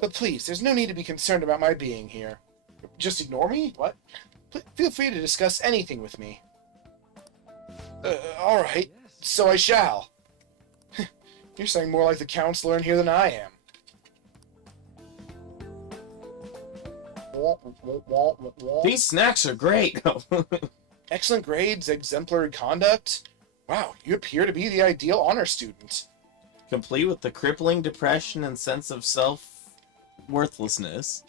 But please, there's no need to be concerned about my being here. Just ignore me? What? Feel free to discuss anything with me. Alright, so I shall. You're sounding more like the counselor in here than I am. These snacks are great. Excellent grades, exemplary conduct. Wow, you appear to be the ideal honor student. Complete with the crippling depression and sense of self-worthlessness.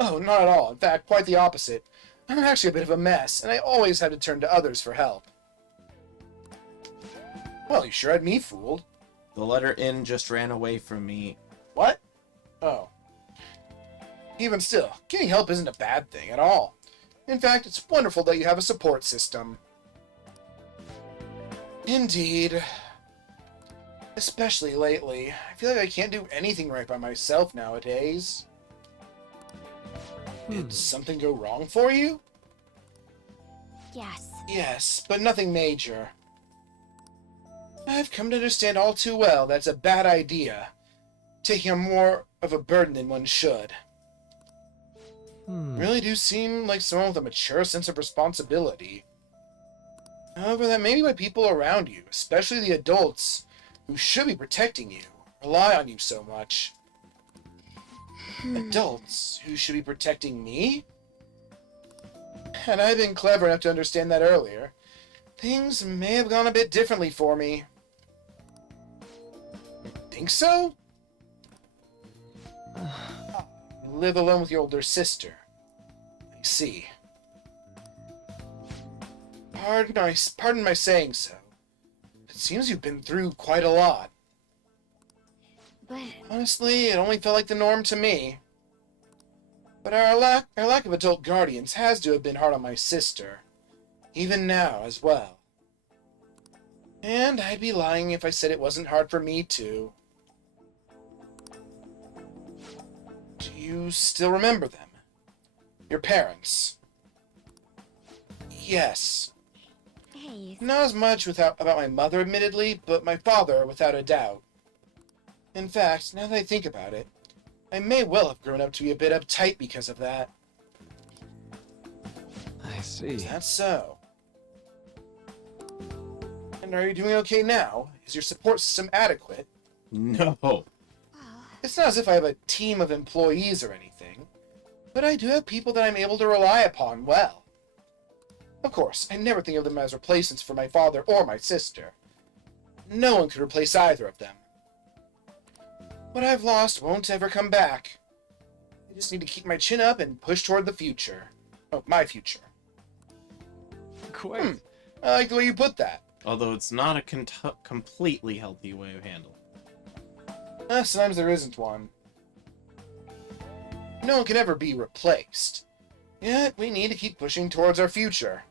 Oh, not at all. In fact, quite the opposite. I'm actually a bit of a mess, and I always had to turn to others for help. Well, you sure had me fooled. The letter N just ran away from me. What? Oh. Even still, getting help isn't a bad thing at all. In fact, it's wonderful that you have a support system. Indeed. Especially lately. I feel like I can't do anything right by myself nowadays. Did something go wrong for you? Yes. Yes, but nothing major. I've come to understand all too well that's a bad idea. Taking on more of a burden than one should. Really do seem like someone with a mature sense of responsibility. However, that may be why people around you, especially the adults who should be protecting you, rely on you so much. Adults who should be protecting me? Had I been clever enough to understand that earlier, things may have gone a bit differently for me. Think so? You live alone with your older sister. I see. Pardon my saying so. It seems you've been through quite a lot. But Honestly, it only felt like the norm to me. But our lack of adult guardians has to have been hard on my sister. Even now, as well. And I'd be lying if I said it wasn't hard for me, too. Do you still remember them? Your parents? Yes. hey, Not as much about my mother, admittedly, but my father, without a doubt. In fact, now that I think about it, I may well have grown up to be a bit uptight because of that. I see. Is that so? And are you doing okay now? Is your support system adequate? No. It's not as if I have a team of employees or anything, but I do have people that I'm able to rely upon well. Of course, I never think of them as replacements for my father or my sister. No one could replace either of them. What I've lost won't ever come back. I just need to keep my chin up and push toward the future. Oh, my future. Quite. I like the way you put that. Although it's not a completely healthy way of handling. Sometimes there isn't one. No one can ever be replaced. Yet, we need to keep pushing towards our future.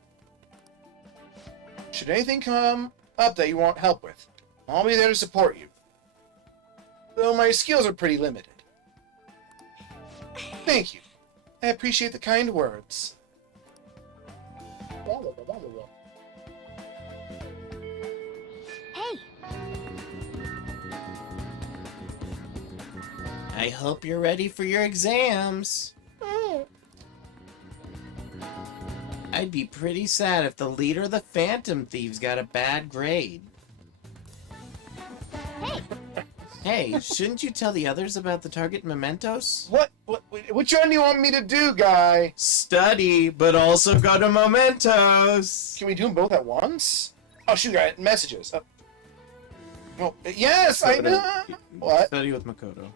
Should anything come up that you want help with, I'll be there to support you. Though my skills are pretty limited. Thank you. I appreciate the kind words. hey, I hope you're ready for your exams. I'd be pretty sad if the leader of the Phantom Thieves got a bad grade. hey, Hey, shouldn't you tell the others about the target mementos? Which one do you want me to do, guy? Study, but also go to mementos. Can we do them both at once? Oh, shoot, I got messages. Well, yes, I know. What? Study with Makoto.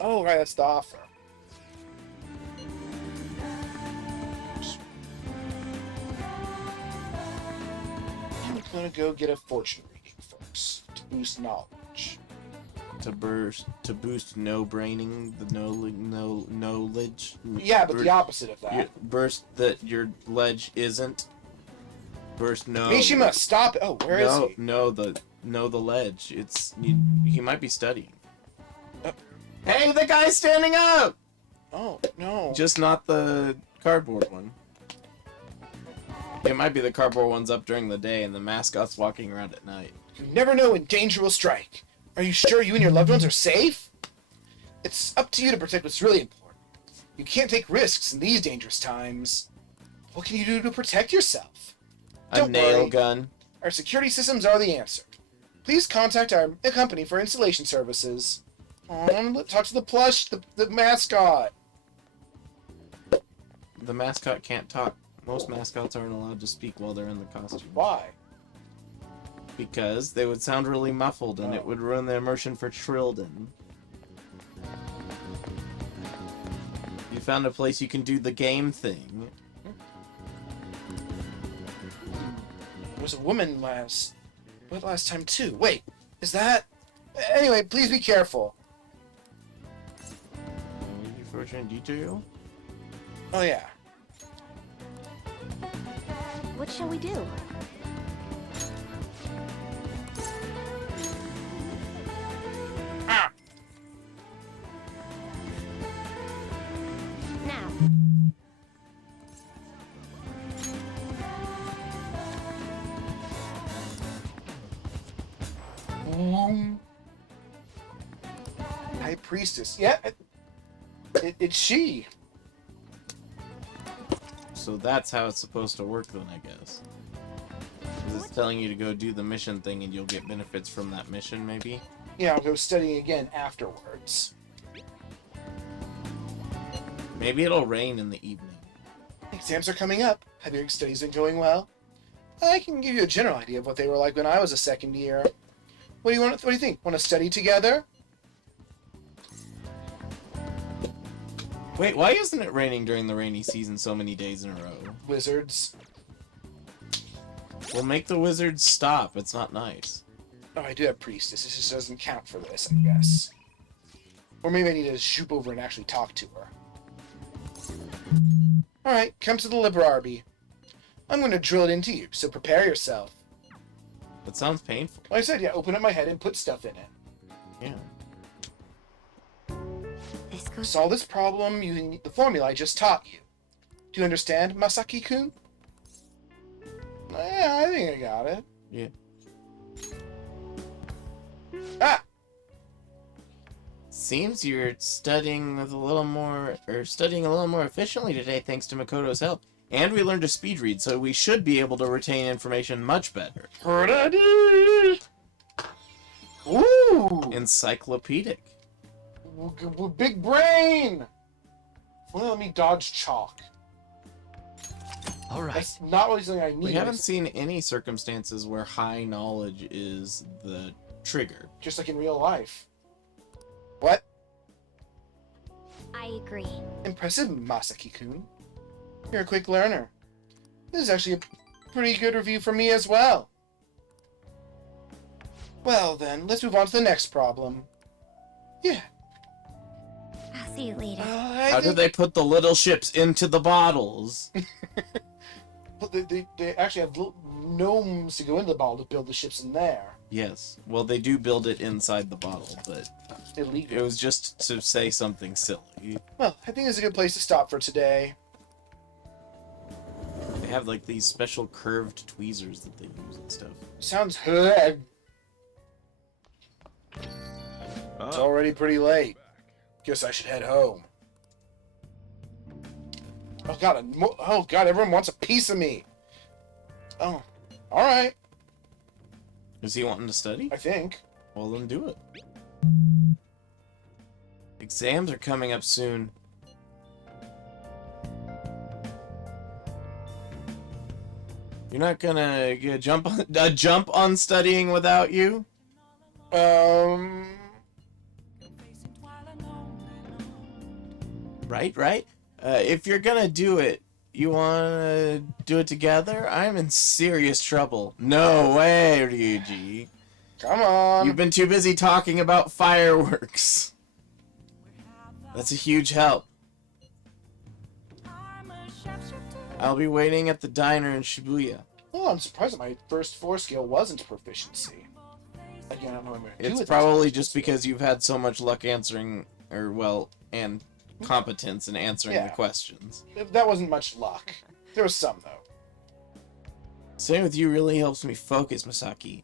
Oh, right, that's the offer. I'm gonna go get a fortune reading first to boost knowledge. To boost no braining, the no knowledge. Yeah, but the opposite of that. Burst that your ledge isn't. Burst no. Mishima, stop it. Oh, where is he? No, the ledge. He might be studying. Hey, the guy's standing up! Oh, no. Just not the cardboard one. It might be the cardboard ones up during the day and the mascot's walking around at night. You never know when danger will strike. Are you sure you and your loved ones are safe? It's up to you to protect what's really important. You can't take risks in these dangerous times. What can you do to protect yourself? A Don't nail worry. gun. Our security systems are the answer. Please contact our company for installation services. Talk to the plush, the mascot. The mascot can't talk. Most mascots aren't allowed to speak while they're in the costume. Why? Because they would sound really muffled and it would ruin the immersion for children. You found a place you can do the game thing. There was a woman last time too. Wait, is that? Anyway, please be careful. Thank you for watching detail. Oh yeah. What shall we do? Ah! Now. High Priestess. Yeah, it's she. So that's how it's supposed to work then, I guess. 'Cause it's telling you to go do the mission thing and you'll get benefits from that mission, maybe? Yeah, I'll go studying again afterwards. Maybe it'll rain in the evening. Exams are coming up. Have your studies been going well? I can give you a general idea of what they were like when I was a second year. What do you think? Want to study together? Wait, why isn't it raining during the rainy season so many days in a row? Wizards. Well, make the wizards stop. It's not nice. Oh, I do have Priestess. This just doesn't count for this, I guess. Or maybe I need to shoot over and actually talk to her. Alright, come to the Librarby. I'm going to drill it into you, so prepare yourself. That sounds painful. Like I said, yeah, open up my head and put stuff in it. Yeah. This goes. Solve this problem using the formula I just taught you. Do you understand, Masaki-kun? Yeah, I think I got it. Yeah. Ah! Seems you're studying with a little more, or studying a little more efficiently today thanks to Makoto's help. And we learned to speed read, so we should be able to retain information much better. Ooh! Encyclopedic. Big brain! Well, let me dodge chalk. All right. That's not really something I need. We haven't seen any circumstances where high knowledge is the trigger. Just like in real life. What? I agree. Impressive, Masaki-kun. You're a quick learner. This is actually a pretty good review for me as well. Well then, let's move on to the next problem. Yeah. I'll see you later. How do they put the little ships into the bottles? But they actually have little gnomes to go into the bottle to build the ships in there. Yes. Well, they do build it inside the bottle, but Illegal. it was just to say something silly. Well, I think this is a good place to stop for today. They have like these special curved tweezers that they use and stuff. Sounds good. It's already pretty late. Guess I should head home. Oh god, everyone wants a piece of me. Oh, alright, Is he wanting to study? I think. Well, then do it. Exams are coming up soon. You're not gonna get a jump on studying without you? Right? If you're gonna do it, you wanna do it together? I'm in serious trouble. No way, Ryuji. Come on. You've been too busy talking about fireworks. That's a huge help. I'll be waiting at the diner in Shibuya. Well, I'm surprised that my first 4 skill wasn't proficiency. Again, I don't know what I'm gonna do It's with probably this. just because you've had so much luck answering, or well, and competence in answering the Yeah. questions. That wasn't much luck. There was some, though. Staying with you really helps me focus, Masaki.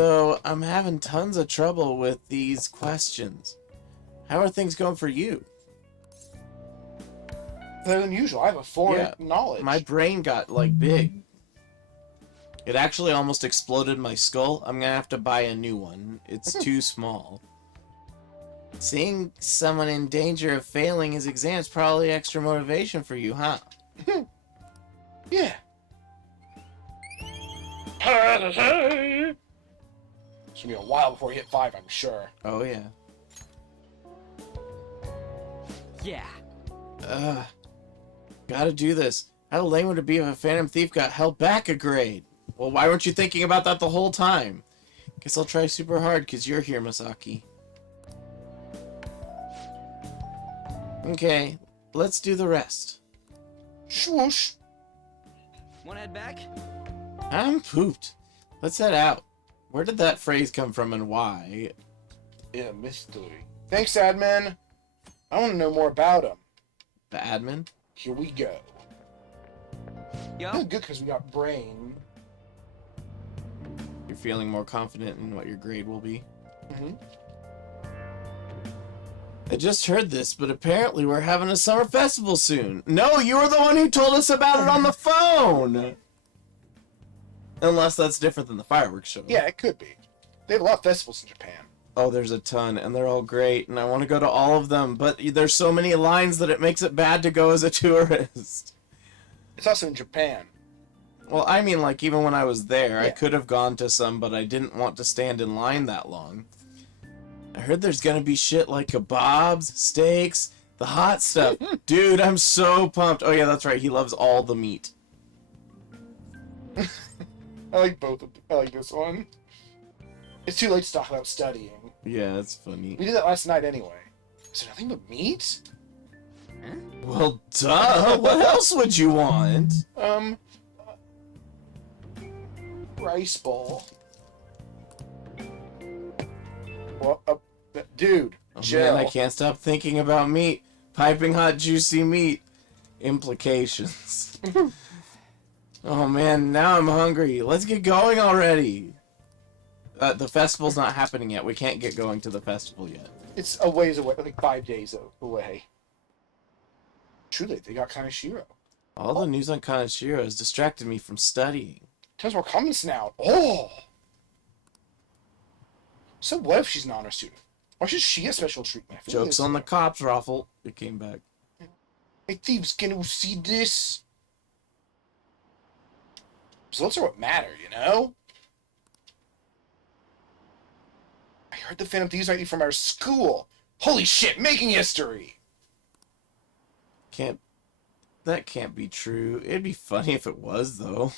Though I'm having tons of trouble with these questions. How are things going for you? Better than usual. I have a foreign Yeah, knowledge. My brain got, like, big. It actually almost exploded my skull. I'm gonna have to buy a new one. It's too small. Seeing someone in danger of failing his exams probably extra motivation for you, huh? Yeah. It's gonna be a while before we hit 5, I'm sure. Oh, yeah. Yeah. Gotta do this. How lame would it be if a Phantom Thief got held back a grade? Well, why weren't you thinking about that the whole time? Guess I'll try super hard because you're here, Masaki. Okay, let's do the rest. Swoosh. Wanna head back? I'm pooped. Let's head out. Where did that phrase come from and why? Yeah, mystery. Thanks, admin. I want to know more about him. The admin? Here we go. Yo. Good, because we got brain. You're feeling more confident in what your grade will be? Mm-hmm. I just heard this, but apparently we're having a summer festival soon. No, you were the one who told us about it on the phone! Unless that's different than the fireworks show. Yeah, it could be. They have a lot of festivals in Japan. Oh, there's a ton, and they're all great, and I want to go to all of them, but there's so many lines that it makes it bad to go as a tourist. It's also in Japan. Well, I mean, like, even when I was there, I Yeah. could have gone to some, but I didn't want to stand in line that long. I heard there's gonna be shit like kebabs, steaks, the hot stuff. Dude, I'm so pumped. Oh, yeah, that's right. He loves all the meat. I like both of them. I like this one. It's too late to talk about studying. Yeah, that's funny. We did that last night anyway. Is there nothing but meat? Well, duh. What else would you want? Rice bowl. Well, dude, Oh, chill. man, I can't stop thinking about meat. Piping hot, juicy meat. Implications. Oh, man, now I'm hungry. Let's get going already. The festival's not happening yet. We can't get going to the festival yet. It's a ways away, like 5 days away. Truly, they got Kaneshiro. All the news on Kaneshiro has distracted me from studying. Tons more comments now. Oh! So what if she's an honor student? Why should she get special treatment? I feel Joke's on the cops, Raffle. It came back. Hey, thieves, can you see this? Results are what matter, you know? I heard the Phantom Thieves might be from our school. Holy shit, making history! That can't be true. It'd be funny if it was, though.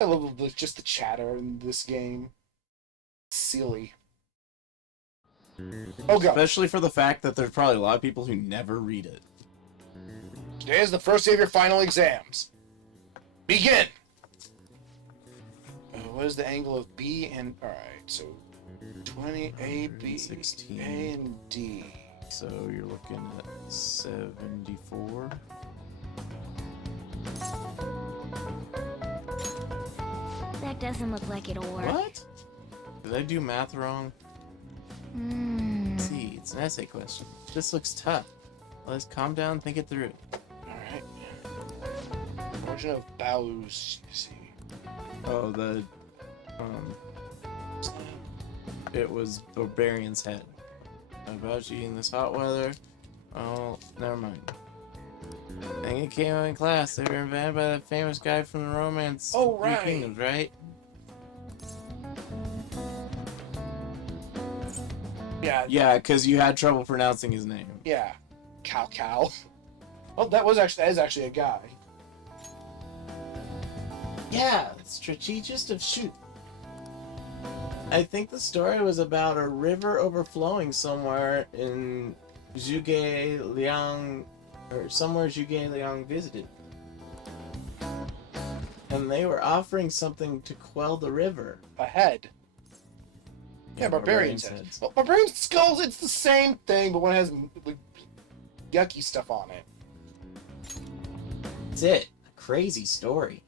I love just the chatter in this game. Silly. Oh god. Especially for the fact that there's probably a lot of people who never read it. Today is the first day of your final exams. Begin! What is the angle of B and... Alright, so... 20, A, B, 16. A, and D. So you're looking at 74. That doesn't look like it'll work. What? Did I do math wrong? Hmm. See, it's an essay question. This looks tough. Let's calm down, think it through. Alright. Origin of bows, you see. Oh, it was Barbarian's head. About you in this hot weather. Oh, never mind. I think it came out in class. They were invented by that famous guy from the Romance. Oh, Three right. Kingdoms, right? Yeah, Yeah, because you had trouble pronouncing his name. yeah. Cow. Well, that is actually a guy. Yeah, strategist of shoot. I think the story was about a river overflowing somewhere in Zhuge Liang, or somewhere Zhuge Liang visited. And they were offering something to quell the river. A head. Yeah, barbarian's head. Well, barbarian skulls, it's the same thing, but one has like, yucky stuff on it. That's it. A crazy story.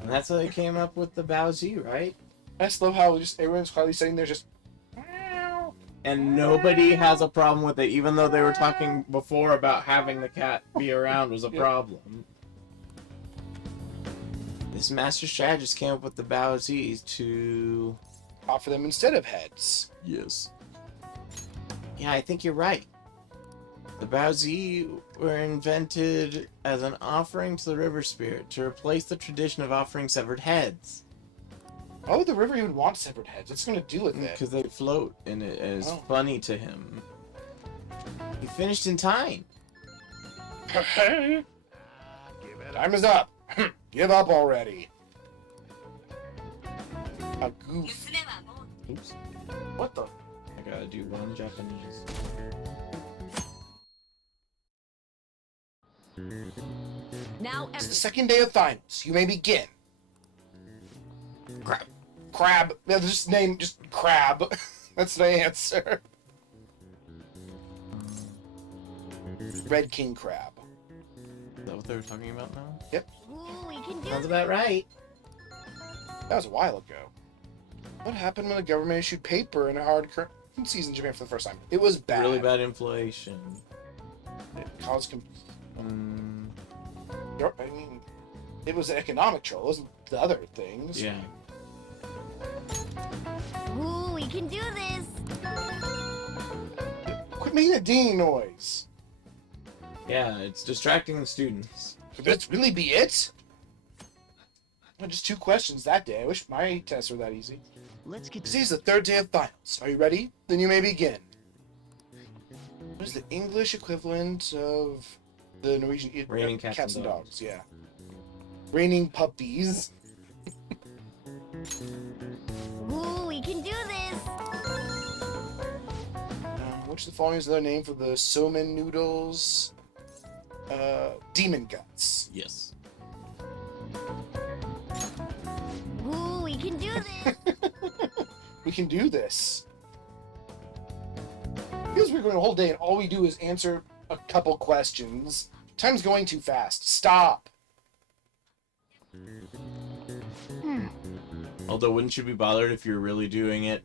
And that's how they came up with the Baozi, right? I just love how just everyone's quietly sitting there just. And nobody has a problem with it, even though they were talking before about having the cat be around was a problem. This master strategist came up with the Baozi to... Offer them instead of heads. Yes. Yeah, I think you're right. The Baozi were invented as an offering to the river spirit to replace the tradition of offering severed heads. Why would the river even want severed heads? What's it gonna do with it? Because they float, and it is Oh. funny to him. He finished in time. Time is up. Give up already. A goof. Oops. What the? I gotta do one Japanese. Now, It's the second day of finals. You may begin. Crab. Crab. Yeah, just name just crab. That's my answer. Red King Crab. Is that what they were talking about now? Ooh, we can do Sounds this. about right. That was a while ago. What happened when the government issued paper in a hard currencies in Japan for the first time? It was bad. Really bad inflation. It caused Mm, I mean, it was an economic troll. It wasn't the other things. yeah. Ooh, we can do this. Quit making a dinging noise. Yeah, it's distracting the students. Could this really be it? Well, just 2 questions that day. I wish my tests were that easy. Let's get Today's the 3rd day of finals. Are you ready? Then you may begin. What is the English equivalent of the Norwegian Raining cats and dogs? Yeah. Raining puppies. Ooh, we can do this. Which of the following is another name for the somen noodles? Demon guts. Yes. Ooh, we can do this. We can do this. Because we're going a whole day and all we do is answer a couple questions. Time's going too fast. Stop. Although, wouldn't you be bothered if you're really doing it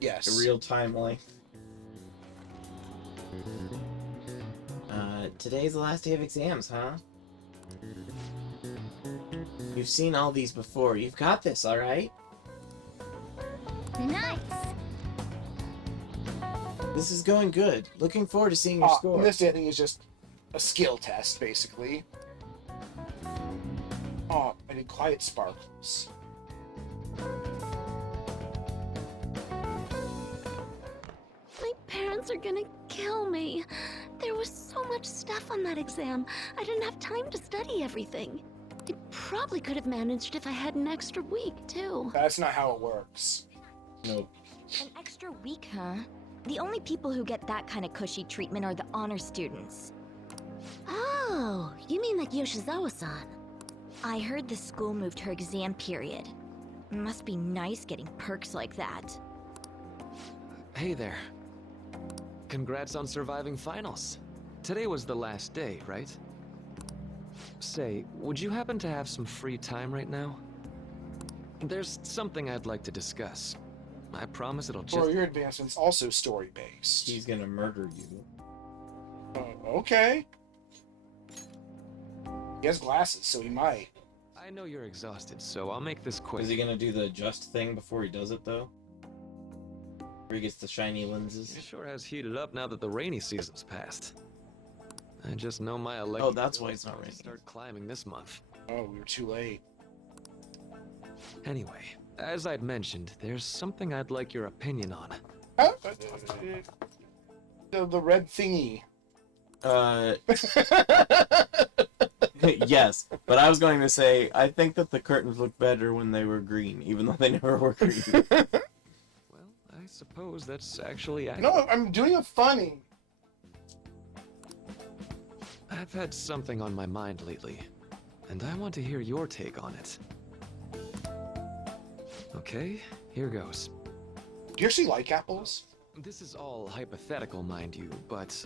Yes. a real time length? Today's the last day of exams, huh? You've seen all these before. You've got this, alright? Nice. This is going good. Looking forward to seeing your And score. this I think is just a skill test, basically. Oh, I did quiet sparkles. my parents are gonna kill me. There was so much stuff on that exam. I didn't have time to study everything. I probably could have managed if I had an extra week, too. That's not how it works. Nope. An extra week, huh? The only people who get that kind of cushy treatment are the honor students. Oh, you mean like Yoshizawa-san? I heard the school moved her exam period. Must be nice getting perks like that. Hey there. Congrats on surviving finals. Today was the last day, right? Say, would you happen to have some free time right now? There's something I'd like to discuss. I promise it'll For just... your advancements, also story-based. He's gonna murder you. Okay. He has glasses, so he might. I know you're exhausted, so I'll make this quick. Is he gonna do the just thing before he does it, though? Where he gets the shiny lenses? It sure has heated up now that the rainy season's passed. I just know my electric Oh, that's why bill it's not is going to raining. start climbing this month. Oh, we were too late. Anyway, as I'd mentioned, there's something I'd like your opinion on. The red thingy. Yes, but I was going to say, I think that the curtains look better when they were green, even though they never were green. Well, I suppose that's actually accurate. No, I'm doing a funny. I've had something on my mind lately, and I want to hear your take on it. Okay, here goes. Do you actually like apples? This is all hypothetical, mind you, but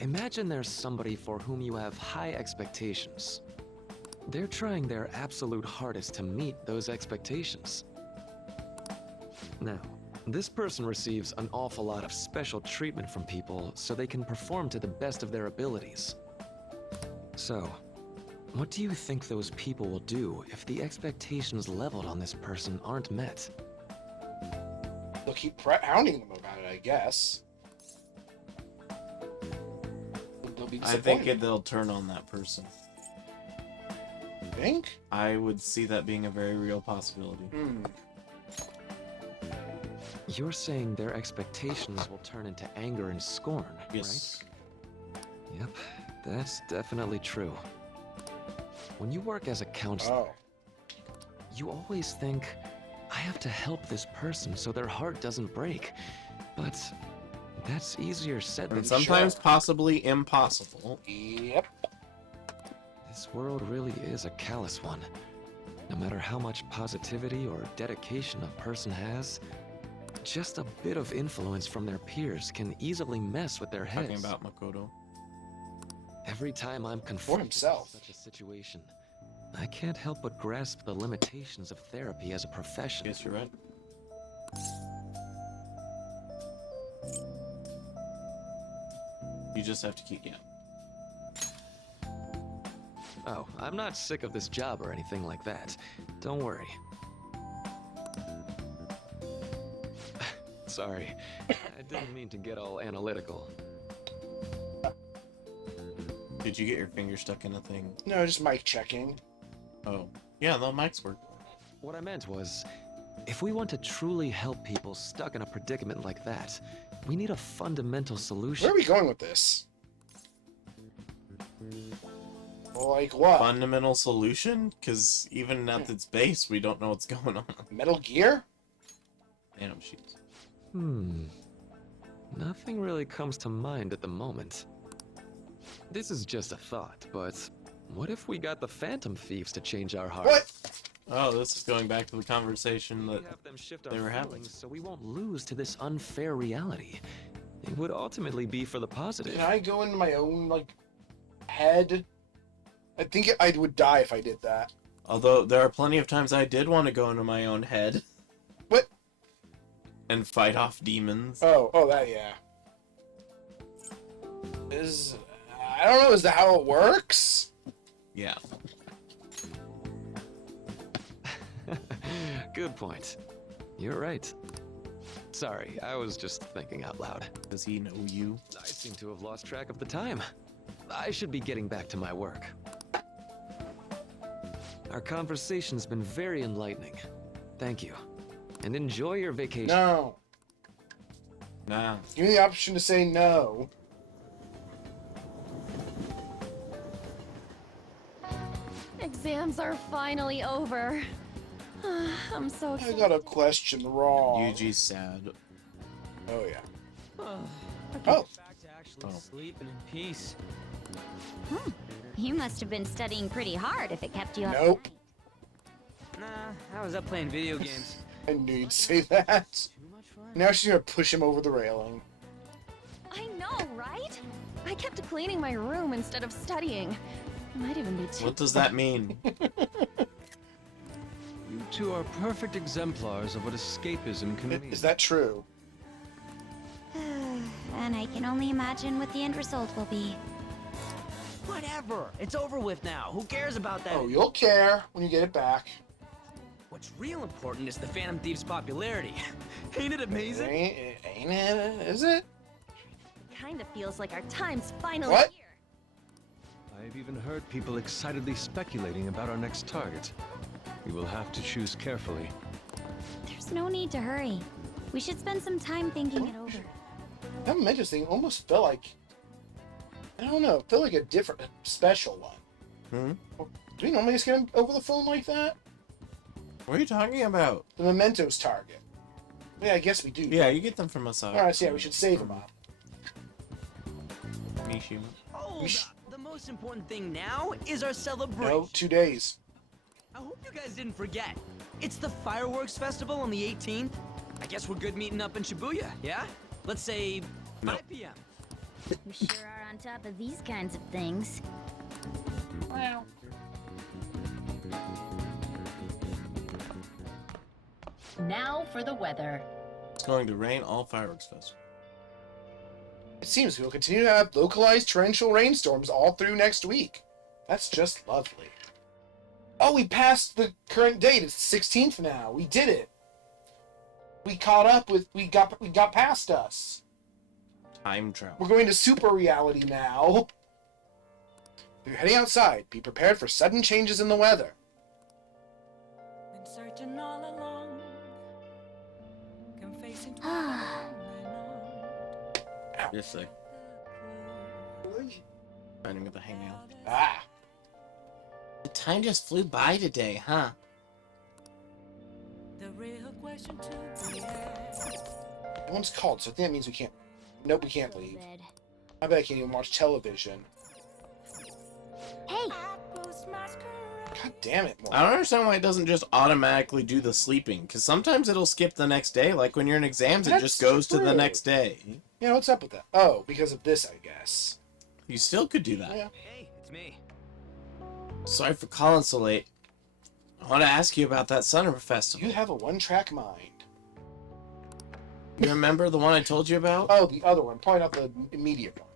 imagine there's somebody for whom you have high expectations. they're trying their absolute hardest to meet those expectations. Now, this person receives an awful lot of special treatment from people so they can perform to the best of their abilities. So, what do you think those people will do if the expectations leveled on this person aren't met? They'll keep hounding them about it, I guess. They'll be I disappointed. think they'll turn on that person. Think? I would see that being a very real possibility. You're saying their expectations will turn into anger and scorn, Yes. right? Yep, that's definitely true. When you work as a counselor, Oh. you always think, I have to help this person so their heart doesn't break. But that's easier said than And sometimes Sure. possibly impossible. Yep. This world really is a callous one. No matter how much positivity or dedication a person has, just a bit of influence from their peers can easily mess with their heads. Talking about Makoto. Every time I'm confronted himself. with such a situation, I can't help but grasp the limitations of therapy as a profession. Guess you're right. You just have to keep, yeah. Oh, I'm not sick of this job or anything like that. Don't worry. Sorry, I didn't mean to get all analytical. Did you get your finger stuck in a thing? No, just mic checking. Oh. Yeah, the mics work. What I meant was, if we want to truly help people stuck in a predicament like that, we need a fundamental solution. Where are we going with this? Like what? Fundamental solution? Because even at its base, we don't know what's going on. Metal Gear? Phantom sheets. Nothing really comes to mind at the moment. This is just a thought, but what if we got the Phantom Thieves to change our hearts? What? Oh, this is going back to the conversation We that have them shift they our were having. feelings so we won't lose to this unfair reality. It would ultimately be for the positive. Can I go into my own, like, head? I think I would die if I did that. Although there are plenty of times I did want to go into my own head What? and fight off demons. Oh, that, yeah. I don't know, is that how it works? Yeah. Good point. You're right. Sorry, I was just thinking out loud. Does he know you? I seem to have lost track of the time. I should be getting back to my work. Our conversation's been very enlightening. Thank you. And enjoy your vacation. No. Nah. Give me the option to say no. Exams are finally over. I'm so I excited. got a question wrong. Yuji's sad. Oh, yeah. I Oh. Back to actually Oh. sleeping in peace. You must have been studying pretty hard if it kept you up. Nope. Nah, I was up playing video games. I knew you'd say that. Too much fun. Now she's gonna push him over the railing. I know, right? I kept cleaning my room instead of studying. Might even be too. What does that mean? You two are perfect exemplars of what escapism can mean. Is that true? And I can only imagine what the end result will be. Whatever. It's over with now. Who cares about that? Oh, you'll care when you get it back. What's real important is the Phantom Thieves' popularity. Ain't it amazing? Ain't it? Is it? Kind of feels like our time's finally What? here. I've even heard people excitedly speculating about our next target. We will have to choose carefully. There's no need to hurry. We should spend some time thinking it over. That Mementos thing almost felt like, I don't know, it felt like a different, special one. Do we normally just get him over the phone like that? What are you talking about? The Mementos target. Yeah, I guess we do. Yeah, you get them from us. Alright, so yeah, we should save him up. Mishima. Hold up. The most important thing now is our celebration. No, 2 days. I hope you guys didn't forget. It's the fireworks festival on the 18th. I guess we're good meeting up in Shibuya, yeah? Let's say 5 p.m. We sure are on top of these kinds of things. Now for the weather. It's going to rain all fireworks festival. It seems we will continue to have localized torrential rainstorms all through next week. That's just lovely. Oh, we passed the current date. It's the 16th now. We did it. We caught up with. We got past us. Time travel. We're going to super reality now. If you're heading outside, be prepared for sudden changes in the weather. Been searching all along, confessing Yes, sir. Finding with the hangout. Ah, The time just flew by today, huh? the real question to be asked. no one's called, so I think that means we can't. Nope, we can't Go to leave. bed. I bet I can't even watch television. Hey, I post masquerade. God damn it, I Maury. don't understand why it doesn't just automatically do the sleeping, because sometimes it'll skip the next day. Like when you're in exams, it That's just goes to the true. next day. Yeah, what's up with that? Oh, because of this, I guess. You still could do that. Yeah. Hey, it's me. Sorry for calling so late. I want to ask you about that summer festival. You have a one-track mind. You remember the one I told you about? Oh, the other one. Probably not the immediate one.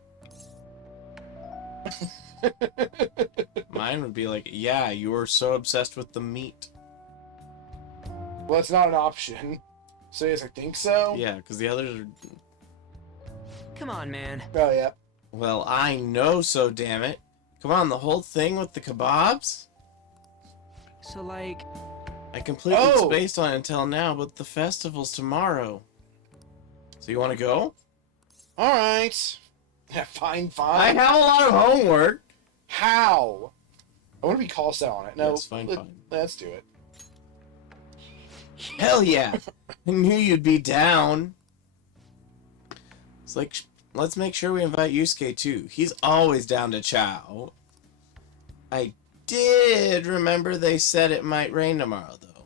Mine would be like, yeah, you were so obsessed with the meat. Well, it's not an option. So yes, I think so. Yeah, because the others are... Come on, man. Oh, yeah. Well, I know so, damn it. Come on, the whole thing with the kebabs? So, like, I completely Oh! spaced on it until now, but the festival's tomorrow. So you want to go? All right. Yeah, fine, I fine. have a lot of homework. How? I want to be call set on it. No, Yes, fine, fine. Let's do it. Hell yeah. I knew you'd be down. It's like, let's make sure we invite Yusuke too. He's always down to chow. I did remember they said it might rain tomorrow, though.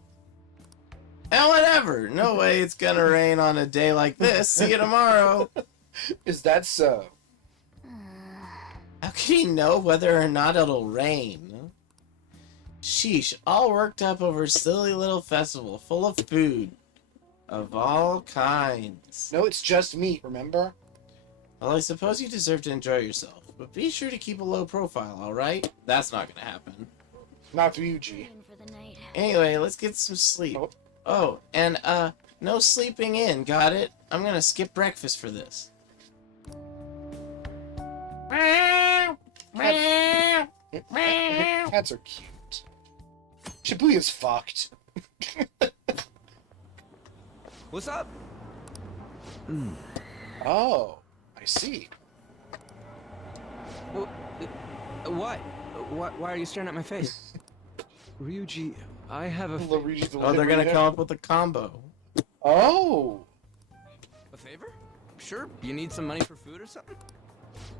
And whatever. No way it's gonna rain on a day like this. See you tomorrow. Is that so? How can you know whether or not it'll rain? Sheesh, all worked up over a silly little festival full of food. Of all kinds. No, it's just meat, remember? Well, I suppose you deserve to enjoy yourself, but be sure to keep a low profile, alright? That's not gonna happen. Not for you, G. in for the night. Anyway, let's get some sleep. Oh. Oh, and, no sleeping in, got it? I'm gonna skip breakfast for this. Cats are cute. Shibuya's fucked. what's up? Oh, I see. What? Why are you staring at my face? Ryuji, I have a Luigi's the Oh, they're gonna Liberator. come up with a combo. Oh, A favor? Sure. You need some money for food or something?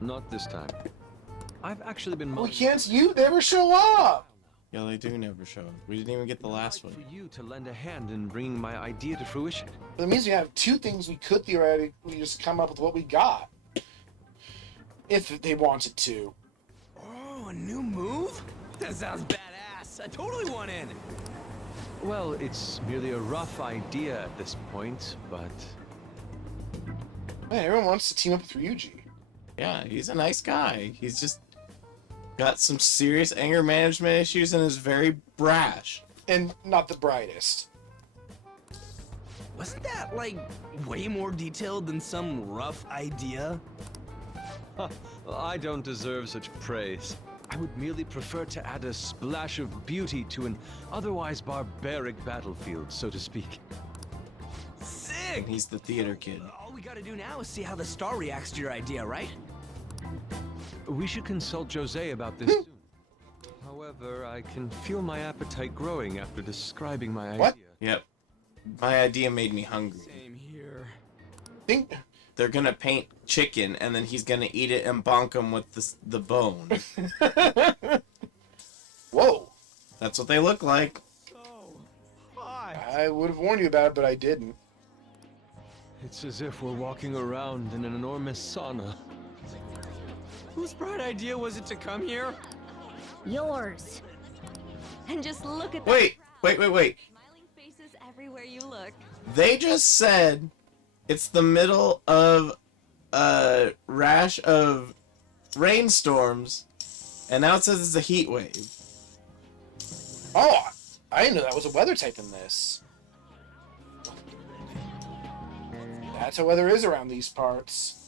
Not this time. I've actually been we mulling can't. You never show up. Yeah, they do never show. We didn't even get the last I'd like one. for you to lend a hand in bringing my idea to fruition. That means we have two things we could theoretically just come up with what we got, if they wanted to. Oh, a new move? That sounds badass. I totally want in. Well, it's merely a rough idea at this point, but Man, everyone wants to team up with Ryuji. Yeah, he's a nice guy. He's just got some serious anger management issues and is very brash. And not the brightest. Wasn't that, like, way more detailed than some rough idea? I don't deserve such praise. I would merely prefer to add a splash of beauty to an otherwise barbaric battlefield, so to speak. Sick! And he's the theater kid. All we gotta do now is see how the star reacts to your idea, right? We should consult Jose about this soon. However, I can feel my appetite growing after describing my What? idea. Yep. My idea made me hungry. Same here. Think. They're gonna paint chicken and then he's gonna eat it and bonk him with the bone. Whoa. That's what they look like. I would have warned you about it, but I didn't. It's as if we're walking around in an enormous sauna. Whose bright idea was it to come here? Yours. And just look at that Wait, crowd. wait. Smiling faces everywhere you look. They just said it's the middle of a rash of rainstorms, and now it says it's a heat wave. Oh, I didn't know that was a weather type in this. That's how weather is around these parts.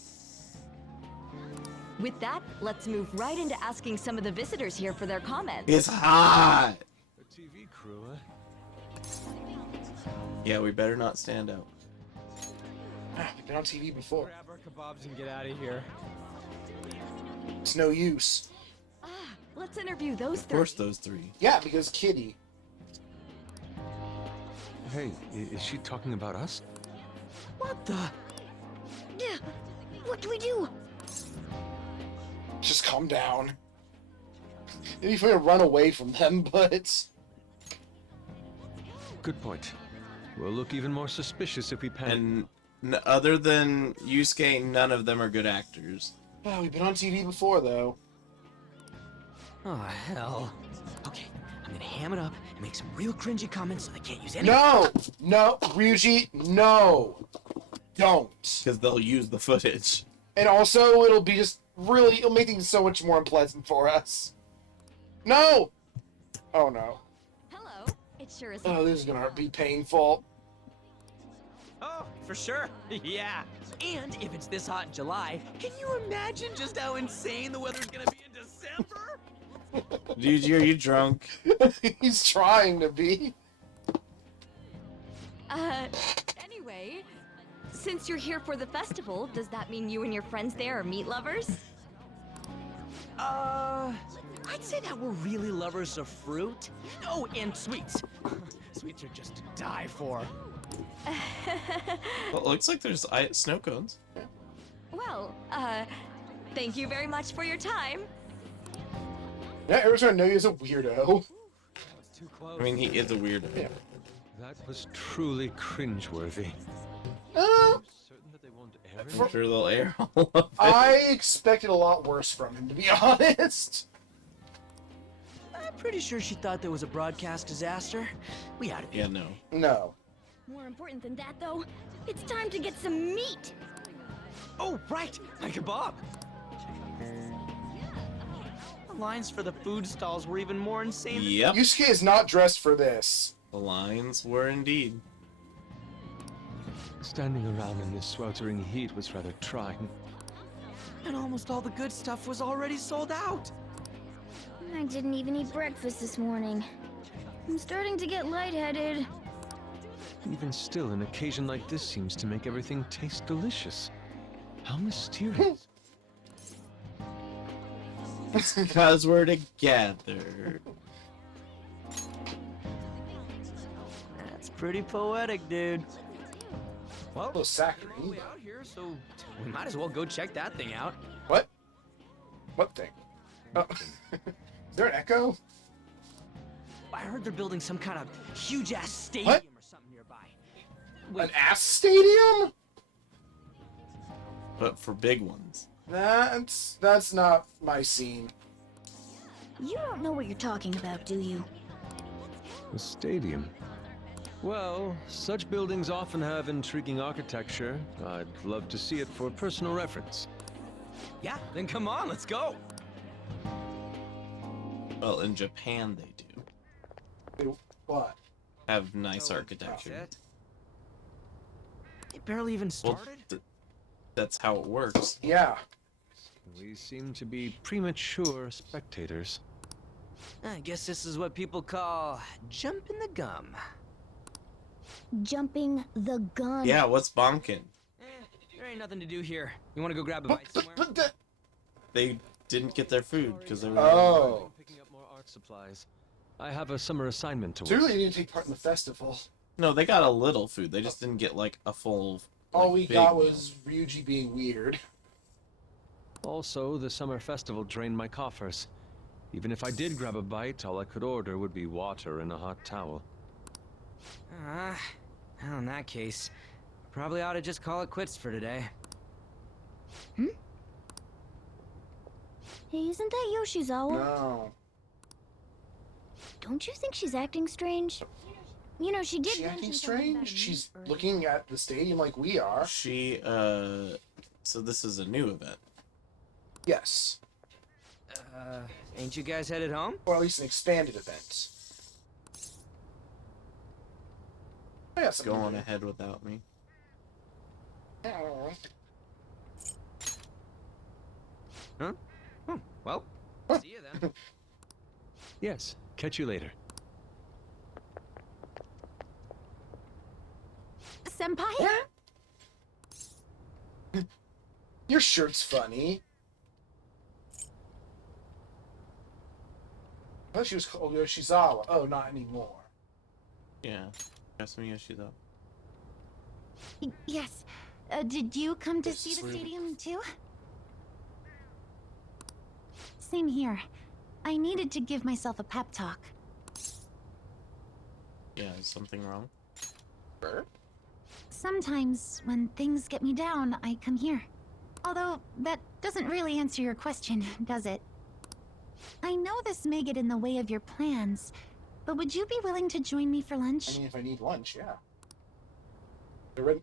With that, let's move right into asking some of the visitors here for their comments. It's hot. The TV crew, Yeah, we better not stand out. We've been on TV before. Grab our kebabs and get out of here. It's no use. Let's interview those Of three. course, those three. Yeah, because Kitty. Hey, is she talking about us? What the? Yeah. What do we do? Just calm down. It'd be funny to run away from them, but... Good point. We'll look even more suspicious if we panic. And other than Yusuke, none of them are good actors. Oh, we've been on TV before, though. Oh, hell. Okay, I'm gonna ham it up and make some real cringy comments so they can't use any. No! No! Ryuji, no! Don't. Because they'll use the footage. And also, it'll be just really... It'll make things so much more unpleasant for us. No! Oh, no. Hello. It sure is. Oh, this is gonna be painful. Oh, for sure. Yeah. And if it's this hot in July, can you imagine just how insane the weather's gonna be in December? Dude, are you drunk? He's trying to be. Anyway, since you're here for the festival, does that mean you and your friends there are meat lovers? I'd say that we're really lovers of fruit. Oh, and sweets. Sweets are just to die for. Well, it looks like there's snow cones. Well, thank you very much for your time. Yeah, everyone's trying to know you as a weirdo. Too close. I mean, he is a weirdo. Yeah. That was truly cringeworthy. Uh, Certain that they won't air it? I'm sure they'll air all of it. I expected a lot worse from him, to be honest. I'm pretty sure she thought there was a broadcast disaster. We ought to be. Yeah, no. No. More important than that, though, it's time to get some meat. Oh, right, my kebab. The lines for the food stalls were even more insane. Yep. Yusuke is not dressed for this. The lines were indeed. Standing around in this sweltering heat was rather trying. And almost all the good stuff was already sold out. I didn't even eat breakfast this morning. I'm starting to get lightheaded. Even still, an occasion like this seems to make everything taste delicious. How mysterious. It's because we're together. That's pretty poetic, dude. Well, little saccharine. we're out here, so we might as well go check that thing out. What? What thing? Oh. Is there an echo? I heard they're building some kind of huge-ass stadium What? or something nearby. An ass stadium? But for big ones. That's not my scene. You don't know what you're talking about, do you? A stadium. Well, such buildings often have intriguing architecture. I'd love to see it for personal reference. Yeah, then come on, let's go. Well, in Japan they do. What? Have nice architecture. Shit. It barely even Well, started. that's how it works. Yeah. We seem to be premature spectators. I guess this is what people call jumping the gum. Jumping the gun. Yeah, what's bonkin? There ain't nothing to do here. You want to go grab a bite somewhere? They didn't get their food because they were. Oh. Picking up more art supplies. I have a summer assignment to So work. really didn't take part in the festival. No, they got a little food. They just didn't get like a full. All like, we big got meal. was Ryuji being weird. Also, the summer festival drained my coffers. Even if I did grab a bite, all I could order would be water and a hot towel. Well, in that case, probably ought to just call it quits for today. Hey, isn't that Yoshizawa? No. Don't you think she's acting strange? You know, she did Is she acting mention something about strange? a She's meet looking at the stadium like we are. She, so this is a new event. Yes. Ain't you guys headed home? Or at least an expanded event. I got something Go on to ahead without me. do. Huh? Oh, well, see you then. Yes, catch you later. Senpai? Your shirt's funny. I thought she was called Yoshizawa. Oh, not anymore. Yeah. Yasumi Yoshida. Yes. Did you come to This see is the weird. stadium too? Same here. I needed to give myself a pep talk. Yeah, is something wrong? Sure. Sometimes, when things get me down, I come here. Although, that doesn't really answer your question, does it? I know this may get in the way of your plans, but would you be willing to join me for lunch? I mean, if I need lunch, yeah.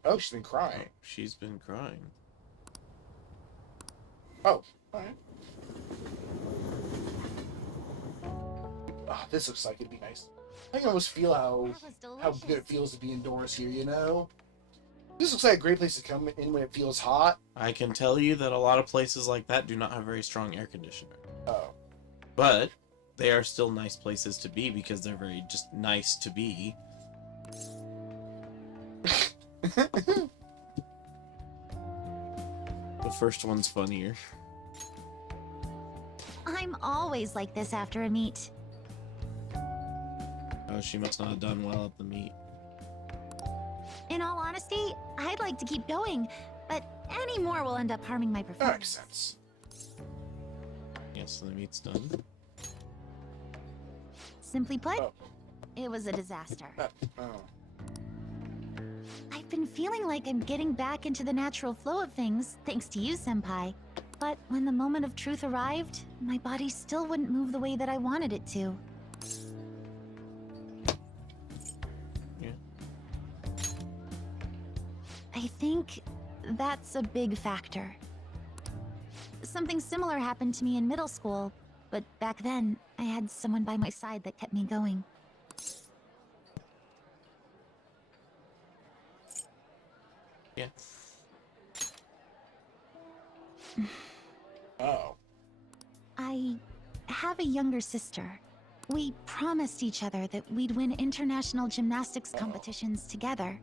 Oh, she's been crying. She's been crying. Oh, alright. Oh, this looks like it'd be nice. I can almost feel how good it feels to be indoors here, you know? This looks like a great place to come in when it feels hot. I can tell you that a lot of places like that do not have very strong air conditioner. Oh. But they are still nice places to be because they're very just nice to be. The first one's funnier. I'm always like this after a meet. Oh, she must not have done well at the meet. In all honesty, I'd like to keep going, but any more will end up harming my That makes performance. sense. Yes, so the meet's done. Simply put, Oh. it was a disaster. Oh. I've been feeling like I'm getting back into the natural flow of things, thanks to you, Senpai. But when the moment of truth arrived, my body still wouldn't move the way that I wanted it to. Yeah. I think that's a big factor. Something similar happened to me in middle school, but back then, I had someone by my side that kept me going. Yeah. Oh. I have a younger sister. We promised each other that we'd win international gymnastics competitions together.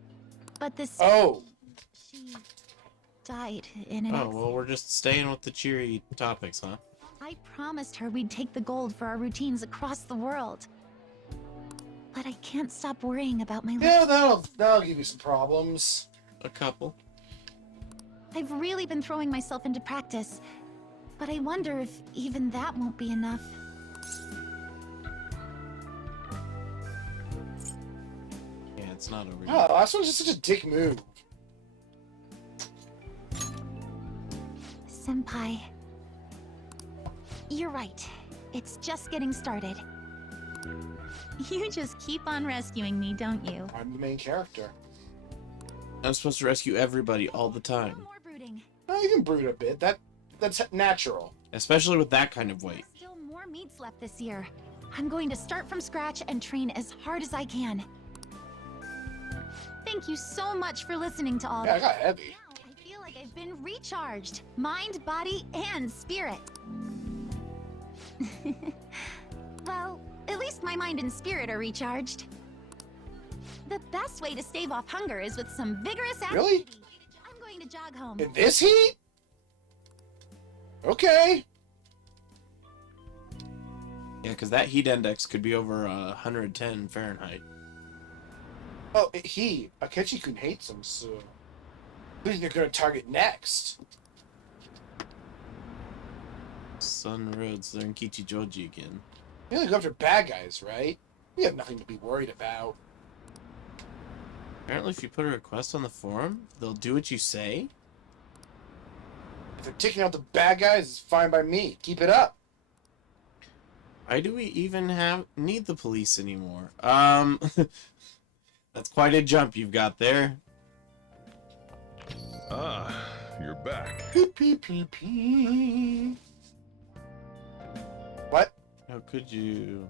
But this Oh. she died in an Oh, accident. well, we're just staying with the cheery topics, huh? I promised her we'd take the gold for our routines across the world. But I can't stop worrying about my Yeah, that'll give you some problems. A couple. I've really been throwing myself into practice, but I wonder if even that won't be enough. Yeah, it's not over Oh, yet. the last one was just such a dick move. Senpai. You're right. It's just getting started. You just keep on rescuing me, don't you? I'm the main character. I'm supposed to rescue everybody all the No time. more brooding. Oh, you can brood a bit. That's natural. Especially with that kind of weight. There's still more meets left this year. I'm going to start from scratch and train as hard as I can. Thank you so much for listening to all Yeah, I that. got heavy. Now I feel like I've been recharged. Mind, body, and spirit. Well, at least my mind and spirit are recharged. The best way to stave off hunger is with some vigorous activity. Really? I'm going to jog home. In this heat? Okay. Yeah, because that heat index could be over 110 Fahrenheit. Oh, Akechi-kun hates him, so... Who do you think they're gonna target next? Sun Roads, they're in Kichijoji again. They only go after bad guys, right? We have nothing to be worried about. Apparently, if you put a request on the forum, they'll do what you say. If they're taking out the bad guys, it's fine by me. Keep it up. Why do we even need the police anymore? That's quite a jump you've got there. Ah, you're back. What? How could you?